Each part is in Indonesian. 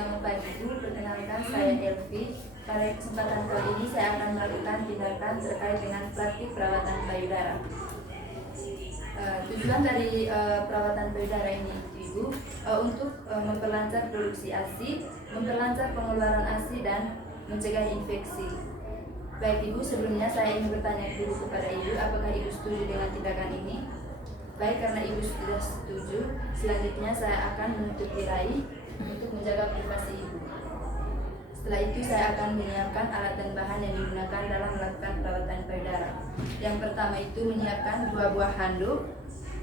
Selamat pagi Bu, perkenalkan saya Elvi. Pada kesempatan kali ini saya akan melakukan tindakan terkait dengan praktik perawatan payudara. Tujuan dari perawatan payudara ini Ibu untuk memperlancar produksi ASI, memperlancar pengeluaran ASI dan mencegah infeksi. Baik Ibu, sebelumnya saya ingin bertanya dulu kepada Ibu, apakah Ibu setuju dengan tindakan ini? Baik, karena Ibu sudah setuju, selanjutnya saya akan menutup tirai untuk menjaga privasi Ibu. Setelah itu saya akan menyiapkan alat dan bahan yang digunakan dalam melakukan perawatan payudara. Yang pertama itu menyiapkan 2 buah handuk.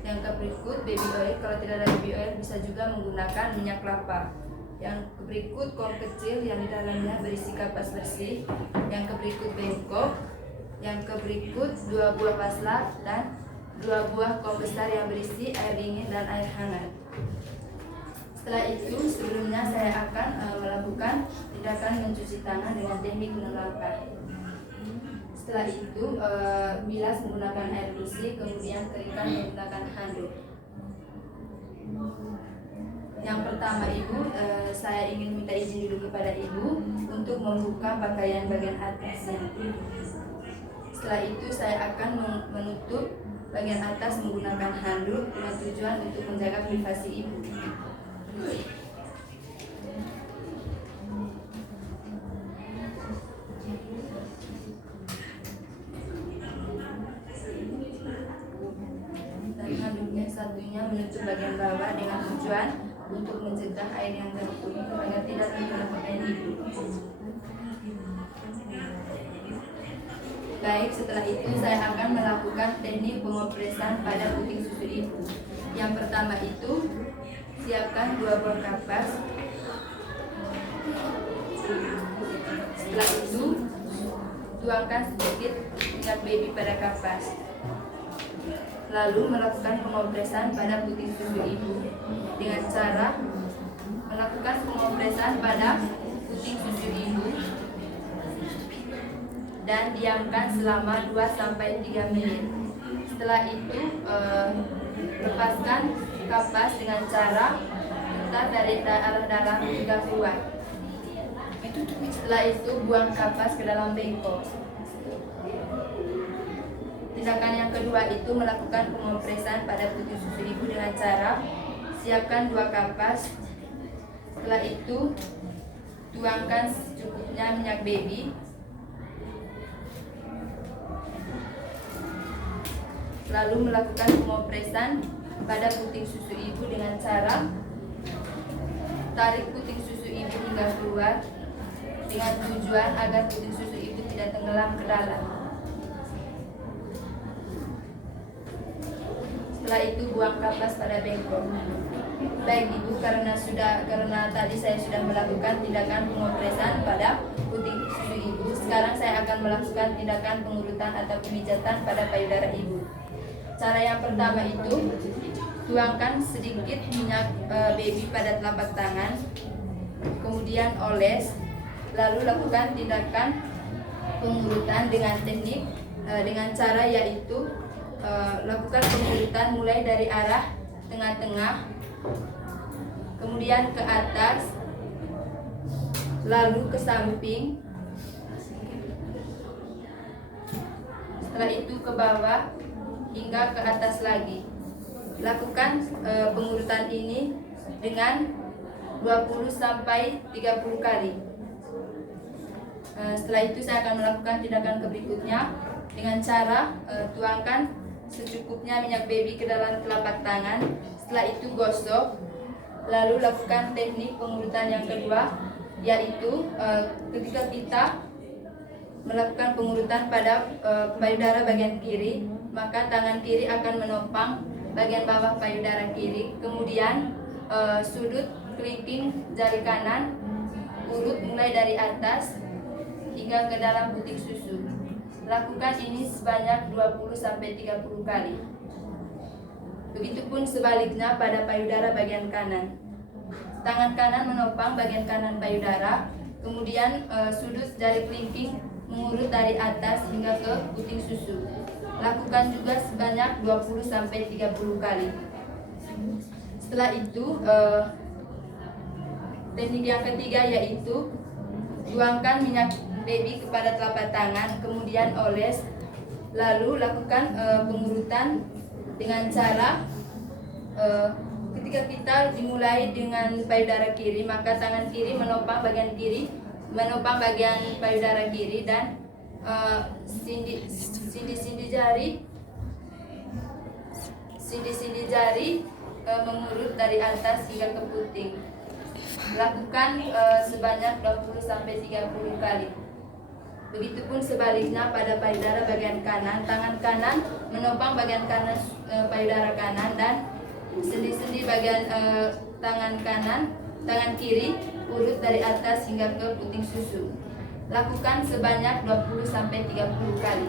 Yang berikut baby oil, kalau tidak ada baby oil bisa juga menggunakan minyak kelapa. Yang berikut kom kecil yang di dalamnya berisi kapas bersih. Yang berikut bengkok. Yang berikut 2 buah paslak dan 2 buah kom besar yang berisi air dingin dan air hangat. Setelah itu sebelumnya saya akan melakukan tindakan mencuci tangan dengan teknik menelangkah. Setelah itu bilas menggunakan air bersih, kemudian keringkan menggunakan handuk. Yang pertama Ibu, saya ingin minta izin dulu kepada Ibu untuk membuka pakaian bagian atasnya. Setelah itu saya akan menutup bagian atas menggunakan handuk dengan tujuan untuk menjaga privasi Ibu. Dan handuk yang satunya menutup bagian bawah dengan tujuan untuk mencegah air yang terkumpul agar tidak terkena pakaian Ibu. Baik, setelah itu saya akan melakukan teknik pengopresan pada puting susu Ibu. Yang pertama itu siapkan 2 buah kapas. Setelah itu tuangkan sedikit minyak baby pada kapas. Lalu melakukan pengopresan pada puting susu Ibu dengan cara melakukan pengopresan pada puting susu Ibu dan diamkan selama 2-3 menit. Setelah itu lepaskan kapas dengan cara putar dari arah dalam hingga keluar. Setelah itu buang kapas ke dalam bengkok. Tindakan yang kedua itu melakukan pengopresan pada puting susu Ibu dengan cara siapkan 2 kapas. Setelah itu tuangkan secukupnya minyak baby. Lalu melakukan pengopresan pada puting susu Ibu dengan cara tarik puting susu Ibu hingga keluar dengan tujuan agar puting susu Ibu tidak tenggelam ke dalam. Setelah itu buang kapas pada bengkok. Baik Ibu, karena tadi saya sudah melakukan tindakan pengopresan pada puting susu Ibu, sekarang saya akan melakukan tindakan pengurutan atau pemijatan pada payudara Ibu. Cara yang pertama itu tuangkan sedikit minyak baby pada telapak tangan, kemudian oles, lalu lakukan tindakan pengurutan dengan teknik dengan cara yaitu lakukan pengurutan mulai dari arah tengah-tengah, kemudian ke atas, lalu ke samping, setelah itu ke bawah hingga ke atas lagi. Lakukan pengurutan ini dengan 20-30 kali. Setelah itu saya akan melakukan tindakan berikutnya dengan cara tuangkan secukupnya minyak baby ke dalam telapak tangan. Setelah itu gosok. Lalu lakukan teknik pengurutan yang kedua, yaitu ketika kita melakukan pengurutan pada payudara bagian kiri, maka tangan kiri akan menopang bagian bawah payudara kiri, kemudian sudut kelingking jari kanan urut mulai dari atas hingga ke dalam puting susu. Lakukan ini sebanyak 20-30 kali. Begitupun sebaliknya pada payudara bagian kanan. Tangan kanan menopang bagian kanan payudara, kemudian sudut jari kelingking mengurut dari atas hingga ke puting susu. Lakukan juga sebanyak 20-30 kali. Setelah itu Teknik yang ketiga yaitu tuangkan minyak baby kepada telapak tangan, kemudian oles, lalu lakukan pengurutan dengan cara ketika kita dimulai dengan payudara kiri, maka tangan kiri menopang bagian payudara kiri dan sindi-sindi jari mengurut dari atas hingga ke puting. Lakukan sebanyak 20-30 kali. Begitupun sebaliknya pada payudara bagian kanan, tangan kanan menopang bagian kanan payudara kanan dan sendi-sendi bagian tangan kiri urut dari atas hingga ke puting susu. Lakukan sebanyak 20-30 kali.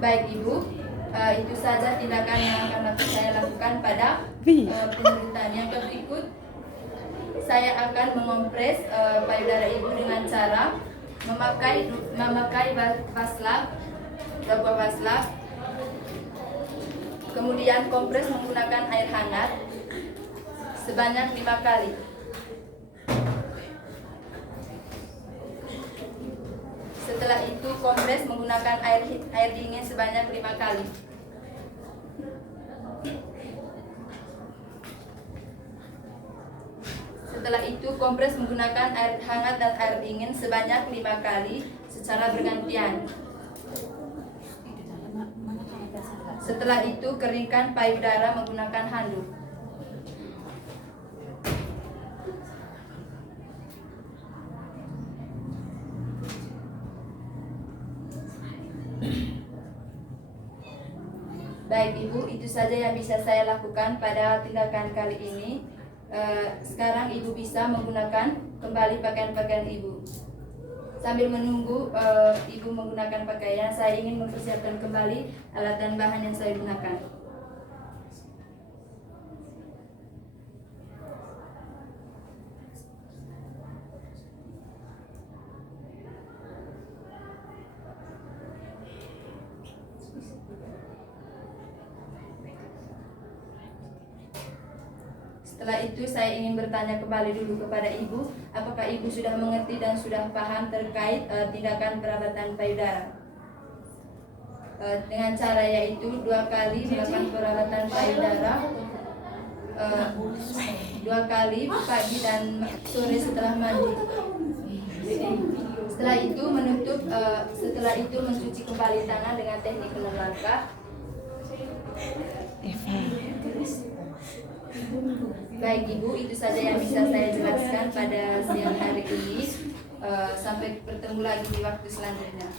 Baik Ibu, itu saja tindakan yang akan saya lakukan pada pengurutan. Yang berikut, saya akan mengompres payudara Ibu dengan cara memakai vaslab, kemudian kompres menggunakan air hangat sebanyak 5 kali. Setelah itu kompres menggunakan air dingin sebanyak 5 kali. Setelah itu kompres menggunakan air hangat dan air dingin sebanyak 5 kali secara bergantian. Setelah itu keringkan payudara menggunakan handuk. Baik Ibu, itu saja yang bisa saya lakukan pada tindakan kali ini. Sekarang Ibu bisa menggunakan kembali pakaian-pakaian Ibu. Sambil menunggu Ibu menggunakan pakaian, saya ingin mempersiapkan kembali alat dan bahan yang saya gunakan. Setelah itu saya ingin bertanya kembali dulu kepada Ibu, apakah Ibu sudah mengerti dan sudah paham terkait tindakan perawatan payudara? Dengan cara yaitu 2 kali melakukan perawatan payudara, 2 kali pagi dan sore setelah mandi. Setelah itu mencuci kembali tangan dengan teknik 6 langkah. Baik Ibu, itu saja yang bisa saya jelaskan pada siang hari ini. Sampai bertemu lagi di waktu selanjutnya.